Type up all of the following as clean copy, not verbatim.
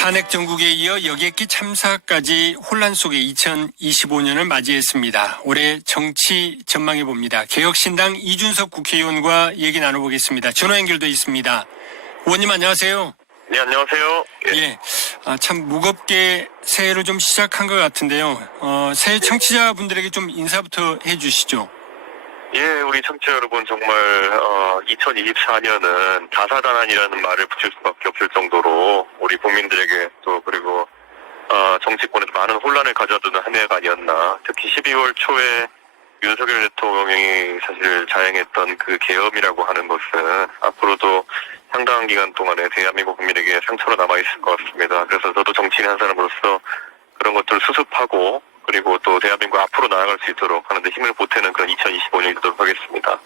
탄핵 정국에 이어 여객기 참사까지 혼란 속에 2025년을 맞이했습니다. 올해 정치 전망해 봅니다. 개혁신당 이준석 국회의원과 얘기 나눠보겠습니다. 전화 연결돼 있습니다. 의원님 안녕하세요. 네, 안녕하세요. 예, 참 무겁게 새해를 좀 시작한 것 같은데요. 새해 청취자분들에게 좀 인사부터 해주시죠. 예, 우리 청취자 여러분 정말 2024년은 다사다난이라는 말을 붙일 수밖에 없을 정도로 우리 국민들에게 또 그리고 정치권에도 많은 혼란을 가져두는 한 해가 아니었나. 특히 12월 초에 윤석열 대통령이 사실 자행했던 그 계엄이라고 하는 것은 앞으로도 상당한 기간 동안에 대한민국 국민에게 상처로 남아있을 것 같습니다. 그래서 저도 정치인 한 사람으로서 그런 것들을 수습하고 그리고 또 대한민국 앞으로 나아갈 수 있도록 하는데 힘을 보태는 그런 2025년이 되도록 하겠습니다.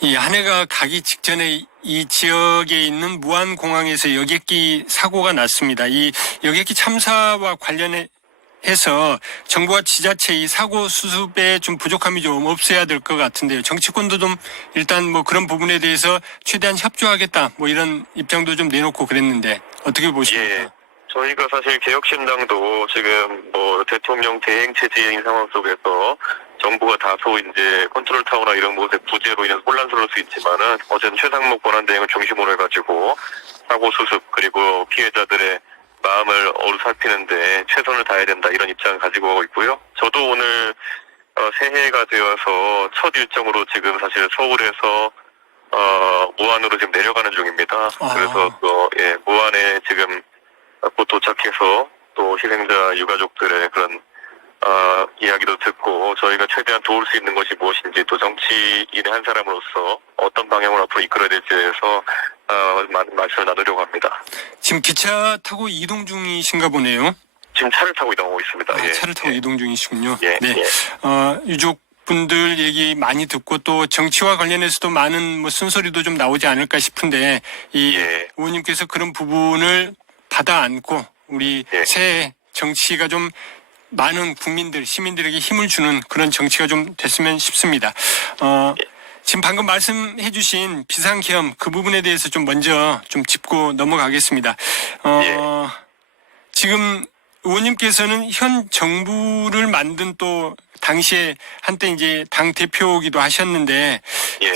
이 한 해가 가기 직전에 이 지역에 있는 무안공항에서 여객기 사고가 났습니다. 이 여객기 참사와 관련해서 정부와 지자체 이 사고 수습에 좀 부족함이 좀 없어야 될 것 같은데요. 정치권도 좀 일단 뭐 그런 부분에 대해서 최대한 협조하겠다 뭐 이런 입장도 좀 내놓고 그랬는데 어떻게 보십니까? 예. 저희가 사실 개혁신당도 지금 뭐 대통령 대행 체제인 상황 속에서 정부가 다소 이제 컨트롤 타워나 이런 곳의 부재로 인해서 혼란스러울 수 있지만은 어제는 최상목 권한대행을 중심으로 해가지고 사고 수습 그리고 피해자들의 마음을 어루살피는데 최선을 다해야 된다 이런 입장을 가지고 가고 있고요. 저도 오늘 새해가 되어서 첫 일정으로 지금 사실 서울에서 무안으로 지금 내려가는 중입니다. 그래서 또 무안에 지금 곧 도착해서 또 희생자 유가족들의 그런 이야기도 듣고 저희가 최대한 도울 수 있는 것이 무엇인지 또 정치인의 한 사람으로서 어떤 방향으로 앞으로 이끌어야 될지에 대해서 말씀을 나누려고 합니다. 지금 기차 타고 이동 중이신가 보네요. 지금 차를 타고 이동하고 있습니다. 차를 타고 이동 중이시군요. 네. 유족 분들 얘기 많이 듣고 또 정치와 관련해서도 많은 뭐 쓴소리도 좀 나오지 않을까 싶은데 의원님께서 그런 부분을 받아 안고 우리 새해 정치가 좀 많은 국민들, 시민들에게 힘을 주는 그런 정치가 좀 됐으면 싶습니다. 지금 방금 말씀해 주신 비상계엄 그 부분에 대해서 좀 먼저 좀 짚고 넘어가겠습니다. 지금 의원님께서는 현 정부를 만든 또 당시에 한때 이제 당 대표기도 하셨는데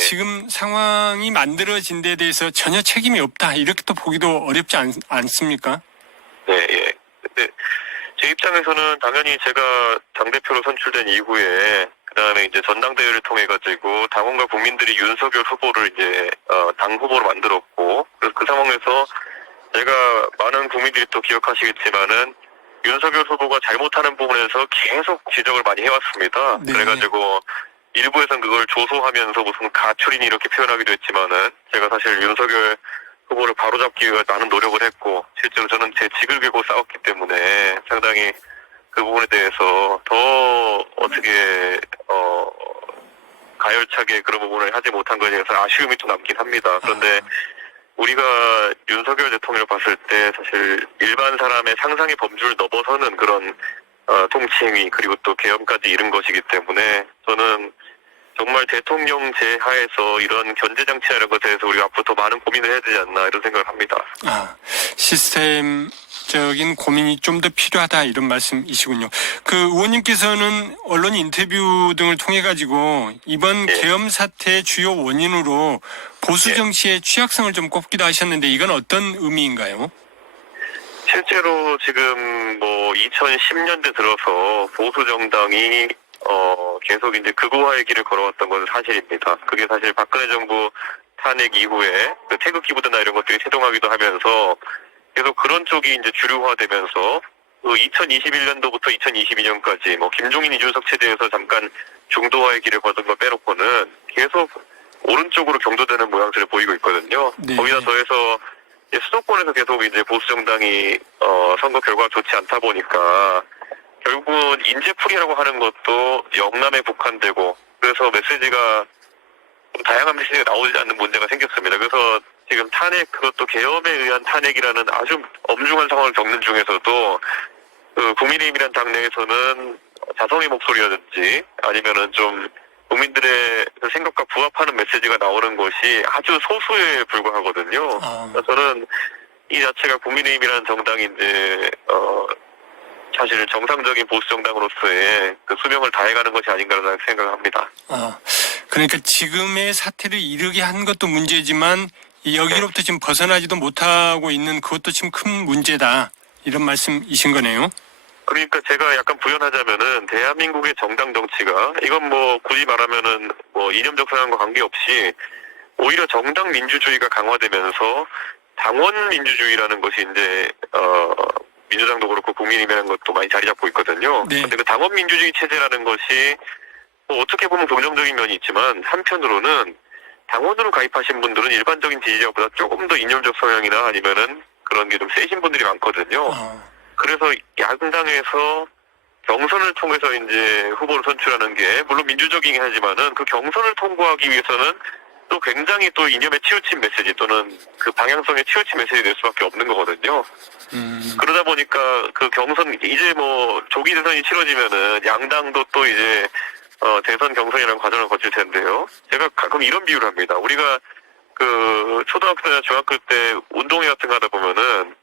지금 상황이 만들어진 데 대해서 전혀 책임이 없다 이렇게 또 보기도 어렵지 않습니까? 네. 제 입장에서는 당연히 제가 당대표로 선출된 이후에 그다음에 이제 전당대회를 통해 가지고 당원과 국민들이 윤석열 후보를 이제 당 후보로 만들었고 그래서 그 상황에서 제가 많은 국민들이 또 기억하시겠지만은 윤석열 후보가 잘못하는 부분에서 계속 지적을 많이 해왔습니다. 그래가지고 일부에서는 그걸 조소하면서 무슨 가출이니 이렇게 표현하기도 했지만은 제가 사실 윤석열 후보를 바로잡기 위해 많은 노력을 했고 실제로 저는 제 직을 걸고 싸웠기 때문에 상당히 그 부분에 대해서 더 어떻게 가열차게 그런 부분을 하지 못한 것에 대해서 아쉬움이 또 남긴 합니다. 그런데 우리가 윤석열 대통령을 봤을 때 사실 일반 사람의 상상의 범주를 넘어서는 그런 통치행위 그리고 또 계엄까지 이른 것이기 때문에 저는 정말 대통령 제하에서 이런 견제장치라는 것에 대해서 우리가 앞으로 더 많은 고민을 해야 되지 않나 이런 생각을 합니다. 시스템적인 고민이 좀 더 필요하다 이런 말씀이시군요. 그 의원님께서는 언론 인터뷰 등을 통해 가지고 이번 계엄 사태의 주요 원인으로 보수 정치의 취약성을 좀 꼽기도 하셨는데 이건 어떤 의미인가요? 실제로 지금 뭐 2010년대 들어서 보수 정당이 계속 이제 극우화의 길을 걸어왔던 것은 사실입니다. 그게 사실 박근혜 정부 탄핵 이후에 그 태극기 부대나 이런 것들이 태동하기도 하면서 계속 그런 쪽이 이제 주류화되면서 그 2021년도부터 2022년까지 뭐 김종인 이준석 체제에서 잠깐 중도화의 길을 걷은 거 빼놓고는 계속 오른쪽으로 경도되는 모양새를 보이고 있거든요. 거기다 더해서 수도권에서 계속 이제 보수 정당이 선거 결과가 좋지 않다 보니까 결국은 인재풀이라고 하는 것도 영남에 국한되고 그래서 메시지가 좀 다양한 메시지가 나오지 않는 문제가 생겼습니다. 그래서 지금 탄핵 그것도 계엄에 의한 탄핵이라는 아주 엄중한 상황을 겪는 중에서도 그 국민의힘이라는 당 내에서는 자성의 목소리라든지 아니면은 좀 국민들의 생각과 부합하는 메시지가 나오는 것이 아주 소수에 불과하거든요. 저는 이 자체가 국민의힘이라는 정당이 이제 사실 정상적인 보수 정당으로서의 그 수명을 다해가는 것이 아닌가라는 생각합니다. 그러니까 지금의 사태를 이르게 한 것도 문제지만 여기로부터 지금 벗어나지도 못하고 있는 그것도 지금 큰 문제다. 이런 말씀이신 거네요. 그러니까 제가 약간 부연하자면은 대한민국의 정당 정치가 이건 뭐 굳이 말하면은 뭐 이념적 성향과 관계없이 오히려 정당 민주주의가 강화되면서 당원 민주주의라는 것이 이제 민주당도 그렇고 국민의힘이라는 것도 많이 자리 잡고 있거든요. 네. 근데 그 당원 민주주의 체제라는 것이 뭐 어떻게 보면 긍정적인 면이 있지만 한편으로는 당원으로 가입하신 분들은 일반적인 지지자보다 조금 더 이념적 성향이나 아니면은 그런 게 좀 세신 분들이 많거든요. 그래서 양당에서 경선을 통해서 이제 후보를 선출하는 게 물론 민주적이긴 하지만은 그 경선을 통과하기 위해서는 또 굉장히 또 이념에 치우친 메시지 또는 그 방향성에 치우친 메시지 낼 수밖에 없는 거거든요. 그러다 보니까 그 경선 이제 뭐 조기 대선이 치러지면은 양당도 또 이제 대선 경선이라는 과정을 거칠 텐데요. 제가 가끔 이런 비유를 합니다. 우리가 그 초등학교 때나 중학교 때 운동회 같은 거 하다 보면은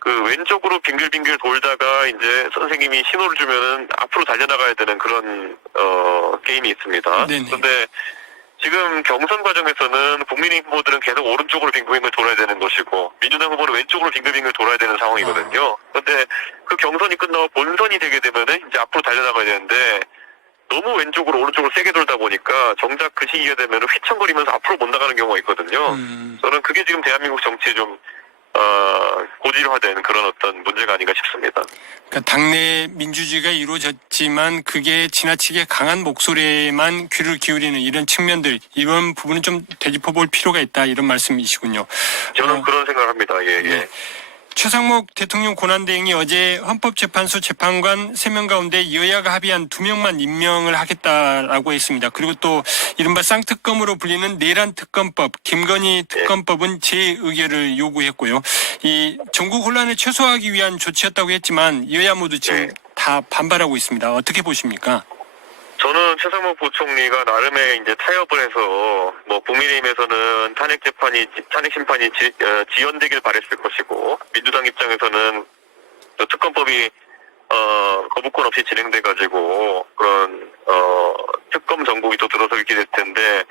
그 왼쪽으로 빙글빙글 돌다가 이제 선생님이 신호를 주면은 앞으로 달려나가야 되는 그런 게임이 있습니다. 네네. 그런데 지금 경선 과정에서는 국민의힘 후보들은 계속 오른쪽으로 빙글빙글 돌아야 되는 것이고 민주당 후보는 왼쪽으로 빙글빙글 돌아야 되는 상황이거든요. 그런데 그 경선이 끝나고 본선이 되게 되면은 이제 앞으로 달려나가야 되는데 너무 왼쪽으로 오른쪽으로 세게 돌다 보니까 정작 그 시기가 되면은 휘청거리면서 앞으로 못 나가는 경우가 있거든요. 저는 그게 지금 대한민국 정치에 좀 고질화된 그런 어떤 문제가 아닌가 싶습니다. 그러니까 당내 민주주의가 이루어졌지만 그게 지나치게 강한 목소리에만 귀를 기울이는 이런 측면들, 이런 부분은 좀 되짚어볼 필요가 있다, 이런 말씀이시군요. 저는 그런 생각을 합니다. 예, 예. 네. 최상목 대통령 권한대행이 어제 헌법재판소 재판관 3명 가운데 여야가 합의한 2명만 임명을 하겠다라고 했습니다. 그리고 또 이른바 쌍특검으로 불리는 내란 특검법, 김건희 특검법은 재의결을 요구했고요. 이 전국 혼란을 최소화하기 위한 조치였다고 했지만 여야 모두 지금 다 반발하고 있습니다. 어떻게 보십니까? 저는 최상목 부총리가 나름의 이제 타협을 해서 뭐 국민의힘에서는 탄핵 심판이 지연되길 바랬을 것이고 민주당 입장에서는 특검법이 거부권 없이 진행돼 가지고 그런 특검 정국이 또 들어서게 될 텐데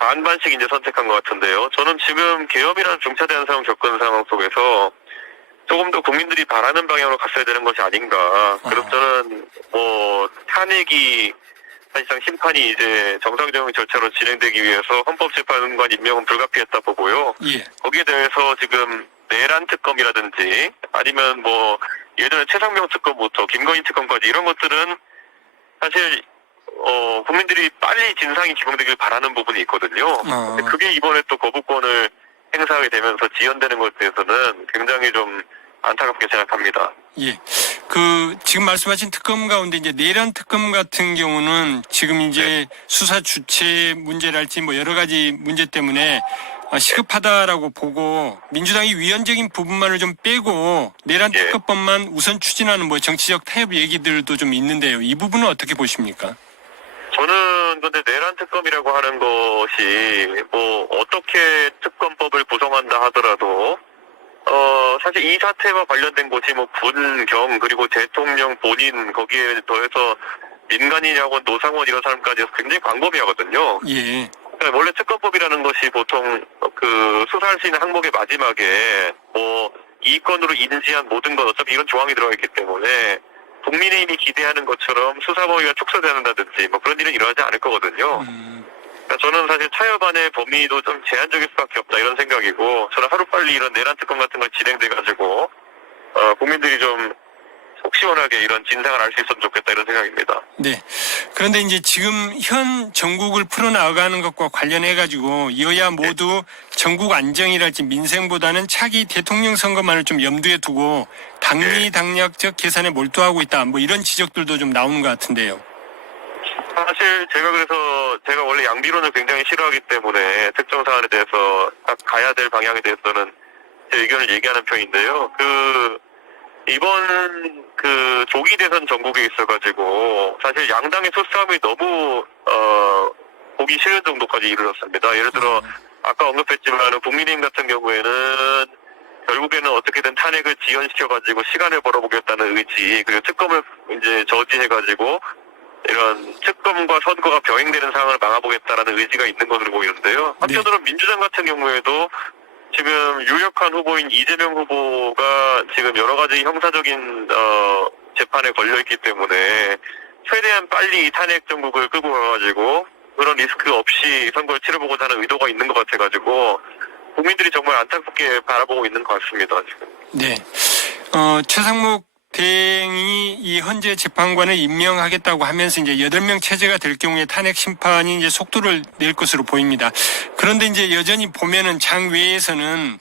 반반씩 이제 선택한 것 같은데요. 저는 지금 계엄이라는 중차대한 상황 겪은 상황 속에서 조금 더 국민들이 바라는 방향으로 갔어야 되는 것이 아닌가. 그래서 저는 뭐 탄핵이 사실상 심판이 이제 정상적인 절차로 진행되기 위해서 헌법재판관 임명은 불가피했다 보고요. 예. 거기에 대해서 지금 내란 특검이라든지 아니면 뭐 예전에 최상병 특검부터 김건희 특검까지 이런 것들은 사실 국민들이 빨리 진상이 규명되길 바라는 부분이 있거든요. 근데 그게 이번에 또 거부권을 행사하게 되면서 지연되는 것에 대해서는 굉장히 좀 안타깝게 생각합니다. 예. 지금 말씀하신 특검 가운데 이제 내란 특검 같은 경우는 지금 이제 수사 주체 문제랄지 뭐 여러 가지 문제 때문에 시급하다라고 보고 민주당이 위헌적인 부분만을 좀 빼고 내란 특검법만 우선 추진하는 뭐 정치적 타협 얘기들도 좀 있는데요. 이 부분은 어떻게 보십니까? 저는 근데 내란 특검이라고 하는 것이 뭐 어떻게 특검법을 구성한다 하더라도 사실 이 사태와 관련된 것이 뭐 군경 그리고 대통령 본인 거기에 더해서 민간인하고 노상원 이런 사람까지 해서 굉장히 광범위하거든요. 예. 그러니까 원래 특검법이라는 것이 보통 그 수사할 수 있는 항목의 마지막에 뭐 이 건으로 인지한 모든 것 어차피 이런 조항이 들어가 있기 때문에 국민의힘이 기대하는 것처럼 수사 범위가 축소되는다든지 뭐 그런 일은 일어나지 않을 거거든요. 그러니까 저는 사실 타협안의 범위도 좀 제한적일 수밖에 없다 이런 생각이고 저는 하루빨리 이런 내란 특검 같은 거 진행돼가지고 국민들이 좀 속 시원하게 이런 진상을 알 수 있으면 좋겠다 이런 생각입니다. 네. 그런데 이제 지금 현 전국을 풀어나가는 것과 관련해가지고 여야 모두 전국 안정이랄지 민생보다는 차기 대통령 선거만을 좀 염두에 두고 당리당략적 계산에 몰두하고 있다. 뭐 이런 지적들도 좀 나오는 것 같은데요. 사실 제가 원래 양비론을 굉장히 싫어하기 때문에 특정 사안에 대해서 딱 가야 될 방향에 대해서는 제 의견을 얘기하는 편인데요. 이번 조기 대선 전국에 있어가지고 사실 양당의 소싸움이 너무 보기 싫은 정도까지 이르렀습니다. 예를 들어 아까 언급했지만 국민의힘 같은 경우에는 결국에는 어떻게든 탄핵을 지연시켜가지고 시간을 벌어보겠다는 의지, 그리고 특검을 이제 저지해가지고 이런 특검과 선거가 병행되는 상황을 막아보겠다라는 의지가 있는 것으로 보이는데요. 한편으로는 민주당 같은 경우에도 지금 유력한 후보인 이재명 후보가 지금 여러 가지 형사적인 재판에 걸려있기 때문에 최대한 빨리 이 탄핵 정국을 끌고 가가지고 그런 리스크 없이 선거를 치러보고자 하는 의도가 있는 것 같아가지고 국민들이 정말 안타깝게 바라보고 있는 것 같습니다. 지금. 네. 최상목 대행이 이 헌재 재판관을 임명하겠다고 하면서 이제 8명 체제가 될 경우에 탄핵 심판이 이제 속도를 낼 것으로 보입니다. 그런데 이제 여전히 보면은 장외에서는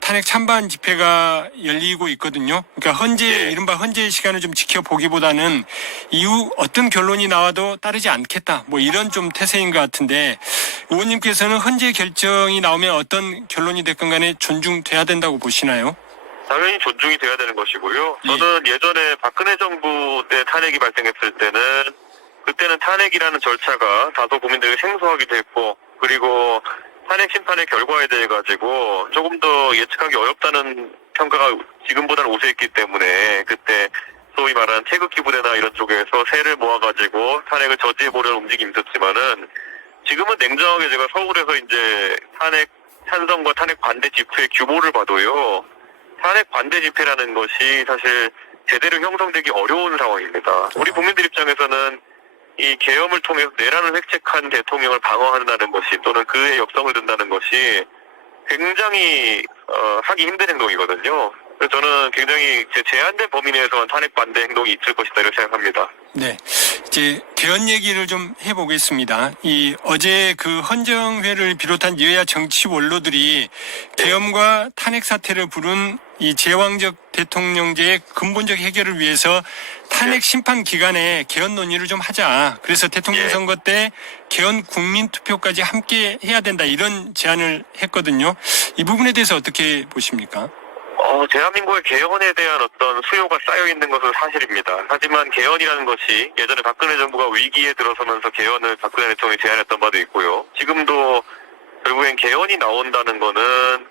탄핵 찬반 집회가 열리고 있거든요. 그러니까 이른바 헌재의 시간을 좀 지켜보기보다는 이후 어떤 결론이 나와도 따르지 않겠다. 뭐 이런 좀 태세인 것 같은데 의원님께서는 헌재 결정이 나오면 어떤 결론이 됐건 간에 존중돼야 된다고 보시나요? 당연히 존중이 돼야 되는 것이고요. 저는 예전에 박근혜 정부 때 탄핵이 발생했을 때는 그때는 탄핵이라는 절차가 다소 국민들에게 생소하기도 했고 그리고 탄핵 심판의 결과에 대해 가지고 조금 더 예측하기 어렵다는 평가가 지금보다는 우세했기 때문에 그때 소위 말하는 태극기 부대나 이런 쪽에서 세를 모아가지고 탄핵을 저지해보려는 움직임이 있었지만은 지금은 냉정하게 제가 서울에서 이제 탄핵 찬성과 탄핵 반대 집회 규모를 봐도요. 탄핵 반대 집회라는 것이 사실 제대로 형성되기 어려운 상황입니다. 우리 국민들 입장에서는 이 계엄을 통해서 내란을 획책한 대통령을 방어한다는 것이 또는 그의 역성을 든다는 것이 굉장히 하기 힘든 행동이거든요. 그래서 저는 굉장히 제한된 범위 내에서만 탄핵 반대 행동이 있을 것이다 이렇게 생각합니다. 네. 이제 개헌 얘기를 좀 해보겠습니다. 어제 그 헌정회를 비롯한 여야 정치 원로들이 계엄과 탄핵 사태를 부른 이 제왕적 대통령제의 근본적 해결을 위해서 탄핵 심판 기간에 개헌 논의를 좀 하자. 그래서 대통령 선거 때 개헌 국민투표까지 함께 해야 된다. 이런 제안을 했거든요. 이 부분에 대해서 어떻게 보십니까? 대한민국의 개헌에 대한 어떤 수요가 쌓여있는 것은 사실입니다. 하지만 개헌이라는 것이 예전에 박근혜 정부가 위기에 들어서면서 개헌을 박근혜 대통령이 제안했던 바도 있고요. 지금도 결국엔 개헌이 나온다는 거는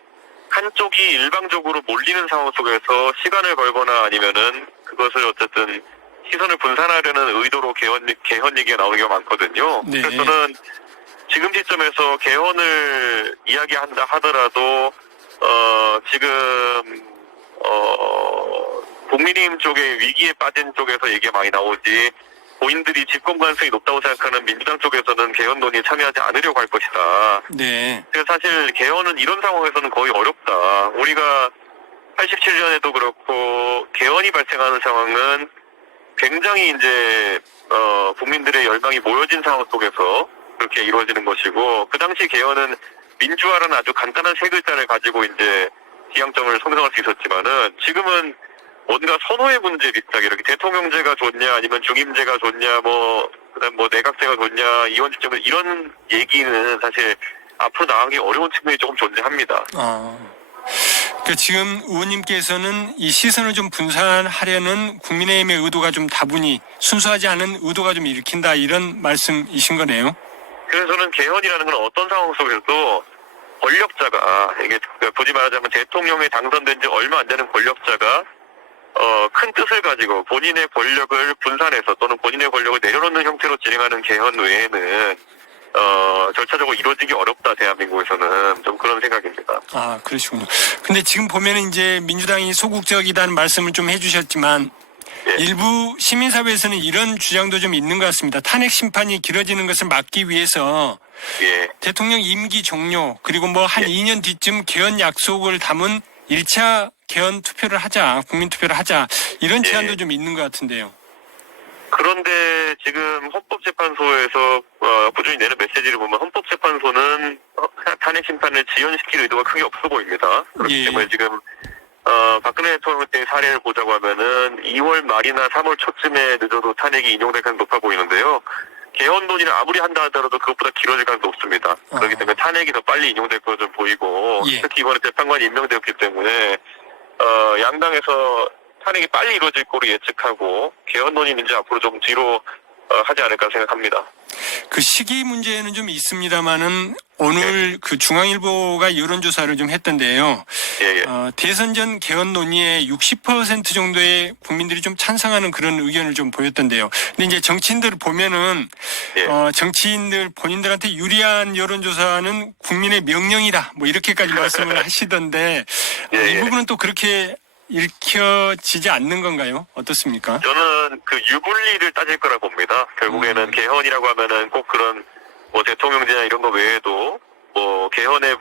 한쪽이 일방적으로 몰리는 상황 속에서 시간을 걸거나 아니면은 그것을 어쨌든 시선을 분산하려는 의도로 개헌 얘기가 나오는 경우가 많거든요. 네. 그래서 저는 지금 시점에서 개헌을 이야기한다 하더라도 지금 국민의힘 쪽의 위기에 빠진 쪽에서 얘기가 많이 나오지 본인들이 집권 가능성이 높다고 생각하는 민주당 쪽에서는 개헌 논의에 참여하지 않으려고 할 것이다. 네. 그래서 사실 개헌은 이런 상황에서는 거의 어렵다. 우리가 87년에도 그렇고 개헌이 발생하는 상황은 굉장히 이제 국민들의 열망이 모여진 상황 속에서 그렇게 이루어지는 것이고 그 당시 개헌은 민주화라는 아주 간단한 세 글자를 가지고 이제 지향점을 형성할 수 있었지만은 지금은 뭔가 선호의 문제 비슷하게 이렇게 대통령제가 좋냐 아니면 중임제가 좋냐 그다음 내각제가 좋냐 이원집제가 이런 얘기는 사실 앞으로 나가기 어려운 측면이 조금 존재합니다. 그러니까 지금 의원님께서는 이 시선을 좀 분산하려는 국민의힘의 의도가 좀 다분히 순수하지 않은 의도가 좀 일으킨다 이런 말씀이신 거네요. 그래서 저는 개헌이라는 건 어떤 상황 속에서도 권력자가 이게 굳이 말하자면 대통령에 당선된 지 얼마 안 되는 권력자가 큰 뜻을 가지고 본인의 권력을 분산해서 또는 본인의 권력을 내려놓는 형태로 진행하는 개헌 외에는 절차적으로 이루어지기 어렵다 대한민국에서는 좀 그런 생각입니다. 그러시군요. 근데 지금 보면은 이제 민주당이 소극적이다는 말씀을 좀 해주셨지만 일부 시민사회에서는 이런 주장도 좀 있는 것 같습니다. 탄핵 심판이 길어지는 것을 막기 위해서 대통령 임기 종료 그리고 한 2년 뒤쯤 개헌 약속을 담은 1차 개헌 투표를 하자, 국민 투표를 하자 이런 제안도 좀 있는 것 같은데요. 그런데 지금 헌법재판소에서 꾸준히 내는 메시지를 보면 헌법재판소는 탄핵 심판을 지연시킬 의도가 크게 없어 보입니다. 그렇기 때문에 지금 박근혜 대통령 때 사례를 보자고 하면은 2월 말이나 3월 초쯤에 늦어도 탄핵이 인용될 가능성이 높아 보이는데요. 개헌 논의를 아무리 한다 하더라도 그것보다 길어질 가능성이 높습니다. 그렇기 때문에 탄핵이 더 빨리 인용될 것으로 좀 보이고 특히 이번에 재판관이 임명되었기 때문에 양당에서 탄핵이 빨리 이루어질 거로 예측하고 개헌 논의는 이제 앞으로 좀 뒤로 하지 않을까 생각합니다. 그 시기 문제는 좀 있습니다만은 오늘 그 중앙일보가 여론조사를 좀 했던데요. 예, 예. 대선 전 개헌 논의에 60% 정도의 국민들이 좀 찬성하는 그런 의견을 좀 보였던데요. 근데 이제 정치인들을 보면은 예. 정치인들 본인들한테 유리한 여론조사는 국민의 명령이다. 뭐 이렇게까지 말씀을 하시던데 예, 이 예. 부분은 또 그렇게 읽혀지지 않는 건가요? 어떻습니까? 저는 그 유불리를 따질 거라 봅니다. 결국에는 개헌이라고 하면은 꼭 그런 뭐 대통령제나 이런 거 외에도 뭐 개헌에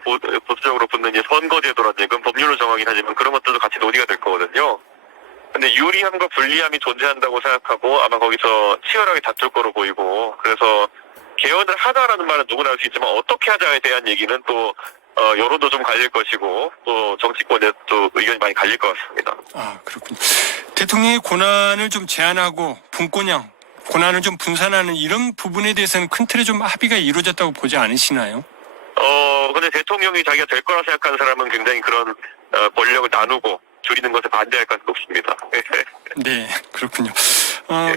보수적으로 붙는 이제 선거제도라든지 그건 법률로 정하긴 하지만 그런 것들도 같이 논의가 될 거거든요. 근데 유리함과 불리함이 존재한다고 생각하고 아마 거기서 치열하게 다툴 거로 보이고 그래서 개헌을 하자라는 말은 누구나 할 수 있지만 어떻게 하자에 대한 얘기는 또 여론도 좀 갈릴 것이고 또 정치권에 또 의견이 많이 갈릴 것 같습니다. 아, 그렇군요. 대통령의 권한을 좀 제한하고 분권형, 권한을 좀 분산하는 이런 부분에 대해서는 큰 틀에 좀 합의가 이루어졌다고 보지 않으시나요? 근데 대통령이 자기가 될 거라 생각하는 사람은 굉장히 그런 권력을 나누고 줄이는 것에 반대할 가능성이 높습니다. 네, 그렇군요.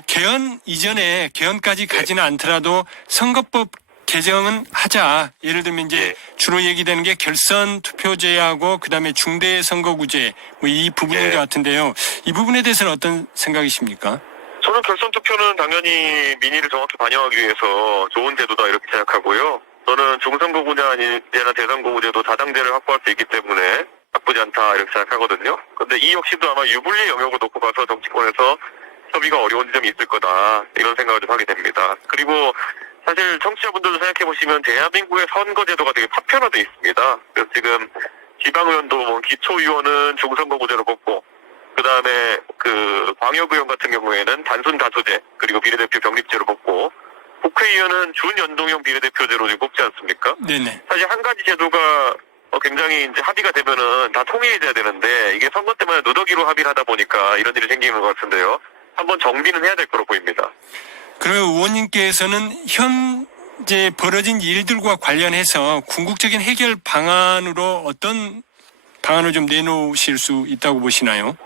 개헌 이전에 개헌까지 가지는 않더라도 선거법 개정은 하자. 예를 들면 이제 예. 주로 얘기되는 게 결선 투표제하고 그다음에 중대 선거구제 뭐 이 부분인 예. 것 같은데요. 이 부분에 대해서는 어떤 생각이십니까? 저는 결선 투표는 당연히 민의를 정확히 반영하기 위해서 좋은 제도다 이렇게 생각하고요. 저는 중선거구제나 대선거구제도 다당제를 확보할 수 있기 때문에 나쁘지 않다 이렇게 생각하거든요. 근데 이 역시도 아마 유불리 영역을 놓고 봐서 정치권에서 협의가 어려운 점이 있을 거다 이런 생각을 좀 하게 됩니다. 그리고 사실 청취자분들도 생각해보시면 대한민국의 선거제도가 되게 파편화되어 있습니다. 그래서 지금 지방의원도 뭐 기초의원은 중선거구제로 뽑고 그 다음에 그 광역의원 같은 경우에는 단순 다수제 그리고 비례대표 병립제로 뽑고 국회의원은 준연동형 비례대표제로 지금 뽑지 않습니까? 네네. 사실 한 가지 제도가 굉장히 이제 합의가 되면은 다 통일돼야 되는데 이게 선거 때문에 누더기로 합의를 하다 보니까 이런 일이 생기는 것 같은데요. 한번 정비는 해야 될 거로 보입니다. 그러면 의원님께서는 현재 벌어진 일들과 관련해서 궁극적인 해결 방안으로 어떤 방안을 좀 내놓으실 수 있다고 보시나요?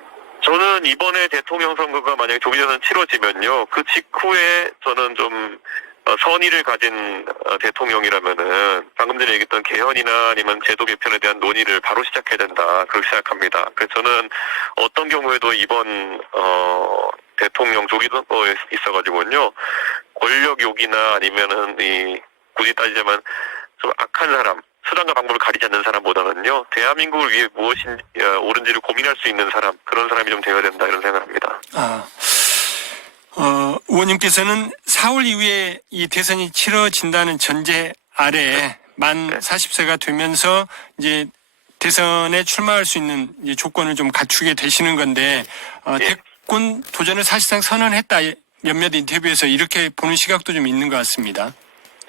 저는 이번에 대통령 선거가 만약에 조기전선 치러지면요. 그 직후에 저는 좀 선의를 가진 대통령이라면은 방금 전에 얘기했던 개헌이나 아니면 제도 개편에 대한 논의를 바로 시작해야 된다. 그렇게 생각합니다. 그래서 저는 어떤 경우에도 이번 대통령 조기선거에 있어가지고는요. 권력 욕이나 아니면은 굳이 따지자면 좀 악한 사람, 수단과 방법을 가리지 않는 사람보다는요, 대한민국을 위해 무엇이 옳은지를 고민할 수 있는 사람, 그런 사람이 좀 되어야 된다, 이런 생각합니다. 의원님께서는 4월 이후에 이 대선이 치러진다는 전제 아래 만 40세가 되면서 이제 대선에 출마할 수 있는 이제 조건을 좀 갖추게 되시는 건데, 예. 대권 도전을 사실상 선언했다. 몇몇 인터뷰에서 이렇게 보는 시각도 좀 있는 것 같습니다.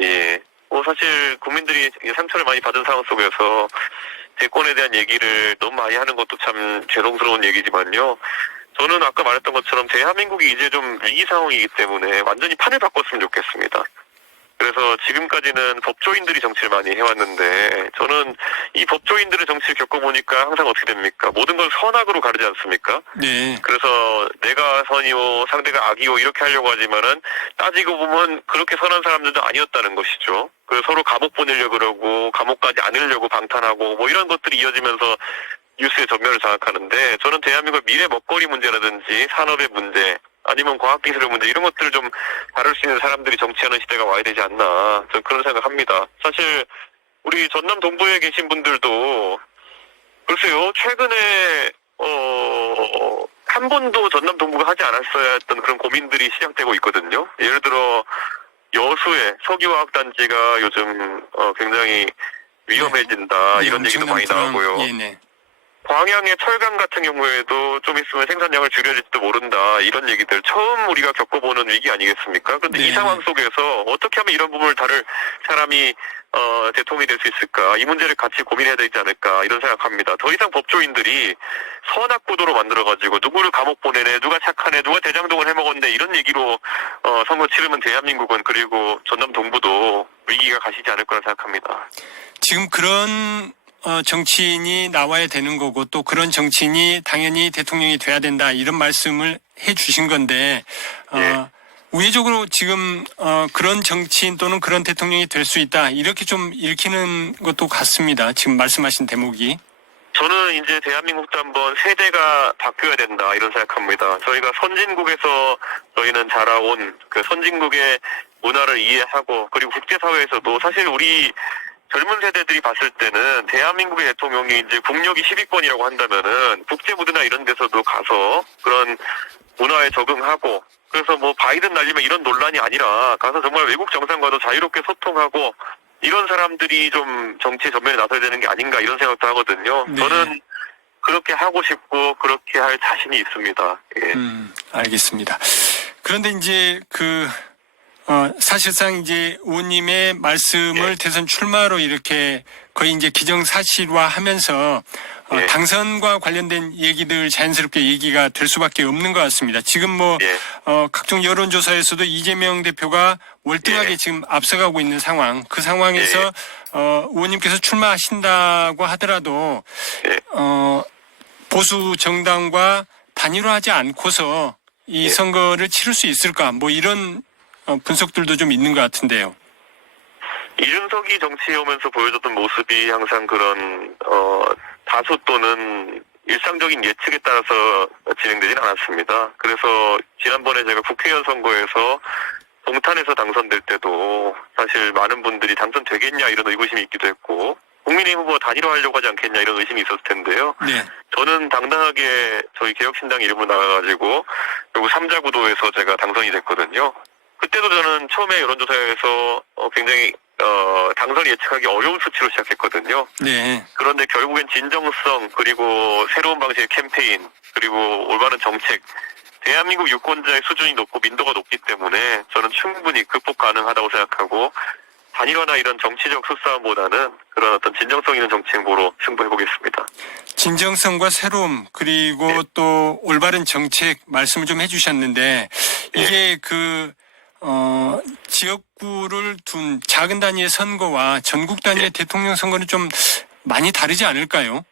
예. 사실 국민들이 상처를 많이 받은 상황 속에서 대권에 대한 얘기를 너무 많이 하는 것도 참 죄송스러운 얘기지만요. 저는 아까 말했던 것처럼 대한민국이 이제 좀 위기 상황이기 때문에 완전히 판을 바꿨으면 좋겠습니다. 그래서 지금까지는 법조인들이 정치를 많이 해왔는데 저는 이 법조인들의 정치를 겪어보니까 항상 어떻게 됩니까? 모든 걸 선악으로 가르지 않습니까? 네. 그래서 내가 선이요 상대가 악이요 이렇게 하려고 하지만은 따지고 보면 그렇게 선한 사람들도 아니었다는 것이죠. 그래서 서로 감옥 보내려고 그러고 감옥 가지 않으려고 방탄하고 뭐 이런 것들이 이어지면서 뉴스의 전면을 장악하는데 저는 대한민국 미래 먹거리 문제라든지 산업의 문제 아니면 과학기술의 문제 이런 것들을 좀 다룰 수 있는 사람들이 정치하는 시대가 와야 되지 않나 저는 그런 생각합니다. 사실 우리 전남 동부에 계신 분들도 글쎄요 최근에 한 번도 전남 동부가 하지 않았어야 했던 그런 고민들이 시작되고 있거든요. 예를 들어 여수의 석유화학단지가 요즘 굉장히 위험해진다 이런 얘기도 많이 나오고요. 네. 광양의 철강 같은 경우에도 좀 있으면 생산량을 줄여질지도 모른다 이런 얘기들 처음 우리가 겪어보는 위기 아니겠습니까? 그런데 이 상황 속에서 어떻게 하면 이런 부분을 다룰 사람이 대통령이 될 수 있을까? 이 문제를 같이 고민해야 되지 않을까 이런 생각합니다. 더 이상 법조인들이 선악구도로 만들어가지고 누구를 감옥 보내네, 누가 착하네, 누가 대장동을 해먹었네 이런 얘기로 선거 치르면 대한민국은 그리고 전남 동부도 위기가 가시지 않을 거라 생각합니다. 지금 그런 정치인이 나와야 되는 거고 또 그런 정치인이 당연히 대통령이 돼야 된다 이런 말씀을 해 주신 건데 예. 우회적으로 지금 그런 정치인 또는 그런 대통령이 될 수 있다 이렇게 좀 읽히는 것도 같습니다. 지금 말씀하신 대목이. 저는 이제 대한민국도 한번 세대가 바뀌어야 된다 이런 생각합니다. 저희가 선진국에서 저희는 자라온 그 선진국의 문화를 이해하고 그리고 국제사회에서도 사실 우리 젊은 세대들이 봤을 때는 대한민국의 대통령이 이제 국력이 10위권이라고 한다면은 국제 무대나 이런 데서도 가서 그런 문화에 적응하고 그래서 뭐 바이든 날리면 이런 논란이 아니라 가서 정말 외국 정상과도 자유롭게 소통하고 이런 사람들이 좀 정치 전면에 나서야 되는 게 아닌가 이런 생각도 하거든요. 네. 저는 그렇게 하고 싶고 그렇게 할 자신이 있습니다. 예. 알겠습니다. 그런데 이제 사실상 이제 의원님의 말씀을 예. 대선 출마로 이렇게 거의 이제 기정사실화하면서 예. 당선과 관련된 얘기들 자연스럽게 얘기가 될 수밖에 없는 것 같습니다. 지금 뭐 예. 각종 여론조사에서도 이재명 대표가 월등하게 예. 지금 앞서가고 있는 상황. 그 상황에서 예. 의원님께서 출마하신다고 하더라도 예. 보수 정당과 단일화하지 않고서 이 예. 선거를 치를 수 있을까? 뭐 이런 분석들도 좀 있는 것 같은데요. 이준석이 정치에 오면서 보여줬던 모습이 항상 그런 다수 또는 일상적인 예측에 따라서 진행되진 않았습니다. 그래서 지난번에 제가 국회의원 선거에서 동탄에서 당선될 때도 사실 많은 분들이 당선되겠냐 이런 의구심이 있기도 했고 국민의힘 후보가 단일화하려고 하지 않겠냐 이런 의심이 있었을 텐데요. 네. 저는 당당하게 저희 개혁신당 이름으로 나가가지고 결국 3자 구도에서 제가 당선이 됐거든요. 그때도 저는 처음에 여론조사에서 굉장히 당선 예측하기 어려운 수치로 시작했거든요. 네. 그런데 결국엔 진정성 그리고 새로운 방식의 캠페인 그리고 올바른 정책 대한민국 유권자의 수준이 높고 민도가 높기 때문에 저는 충분히 극복 가능하다고 생각하고 단일화나 이런 정치적 수싸움보다는 그런 어떤 진정성 있는 정치행보로 승부해보겠습니다. 진정성과 새로움 그리고 네. 또 올바른 정책 말씀을 좀 해주셨는데 이게 지역구를 둔 작은 단위의 선거와 전국 단위의 대통령 선거는 좀 많이 다르지 않을까요?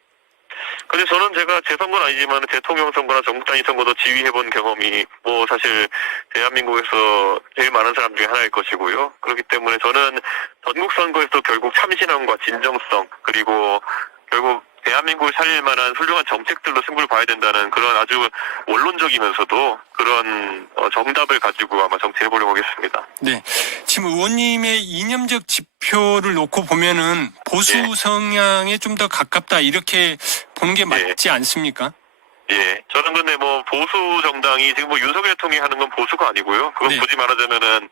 근데 저는 제가 제 선거는 아니지만 대통령 선거나 전국 단위 선거도 지휘해본 경험이 뭐 사실 대한민국에서 제일 많은 사람 중에 하나일 것이고요. 그렇기 때문에 저는 전국 선거에서 결국 참신함과 진정성 그리고 결국 대한민국을 살릴 만한 훌륭한 정책들로 승부를 봐야 된다는 그런 아주 원론적이면서도 그런 정답을 가지고 아마 정치해보려고 하겠습니다. 네. 지금 의원님의 이념적 지표를 놓고 보면은 보수 성향에 좀 더 가깝다 이렇게 보는 게 맞지 않습니까? 예. 저는 근데 뭐 보수 정당이 지금 뭐 윤석열 대통령이 하는 건 보수가 아니고요. 그건 네. 굳이 말하자면은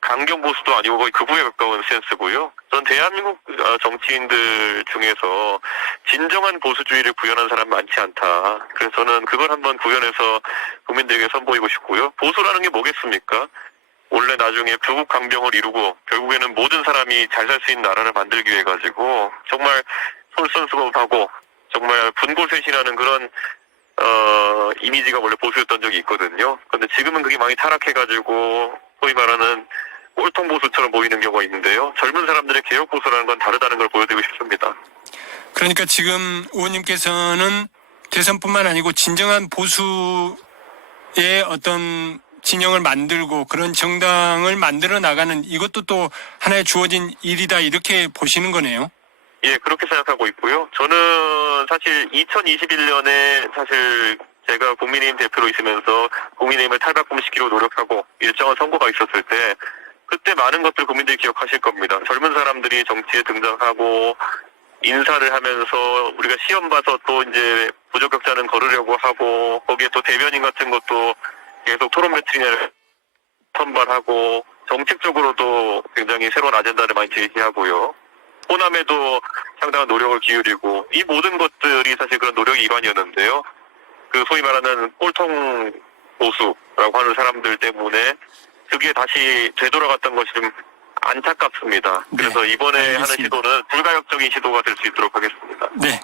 강경 보수도 아니고 거의 극우에 가까운 센스고요. 전 대한민국 정치인들 중에서 진정한 보수주의를 구현한 사람 많지 않다. 그래서 저는 그걸 한번 구현해서 국민들에게 선보이고 싶고요. 보수라는 게 뭐겠습니까? 원래 나중에 부국 강병을 이루고 결국에는 모든 사람이 잘 살 수 있는 나라를 만들기 위해 가지고 정말 솔선수범하고 정말 분고쇄신하는 그런 이미지가 원래 보수였던 적이 있거든요. 근데 지금은 그게 많이 타락해가지고 소위 말하는 꼴통 보수처럼 보이는 경우가 있는데요. 젊은 사람들의 개혁 보수라는 건 다르다는 걸 보여드리고 싶습니다. 그러니까 지금 의원님께서는 대선뿐만 아니고 진정한 보수의 어떤 진영을 만들고 그런 정당을 만들어 나가는 이것도 또 하나의 주어진 일이다 이렇게 보시는 거네요. 예, 그렇게 생각하고 있고요. 저는 사실 2021년에 사실 제가 국민의힘 대표로 있으면서 국민의힘을 탈바꿈시키려고 노력하고 일정한 선거가 있었을 때 그때 많은 것들 국민들이 기억하실 겁니다. 젊은 사람들이 정치에 등장하고 인사를 하면서 우리가 시험 봐서 또 이제 부적격자는 거르려고 하고 거기에 또 대변인 같은 것도 계속 토론 매트리를 선발하고 정책적으로도 굉장히 새로운 아젠다를 많이 제시하고요. 호남에도 상당한 노력을 기울이고 이 모든 것들이 사실 그런 노력의 일환이었는데요. 그 소위 말하는 꼴통 보수라고 하는 사람들 때문에 그게 다시 되돌아갔던 것이 좀 안타깝습니다. 그래서 이번에 알겠습니다. 하는 시도는 불가역적인 시도가 될 수 있도록 하겠습니다. 네.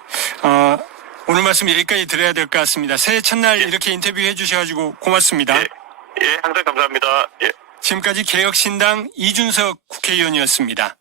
오늘 말씀 여기까지 드려야 될 것 같습니다. 새해 첫날 이렇게 인터뷰해 주셔가지고 고맙습니다. 예, 항상 감사합니다. 예. 지금까지 개혁신당 이준석 국회의원이었습니다.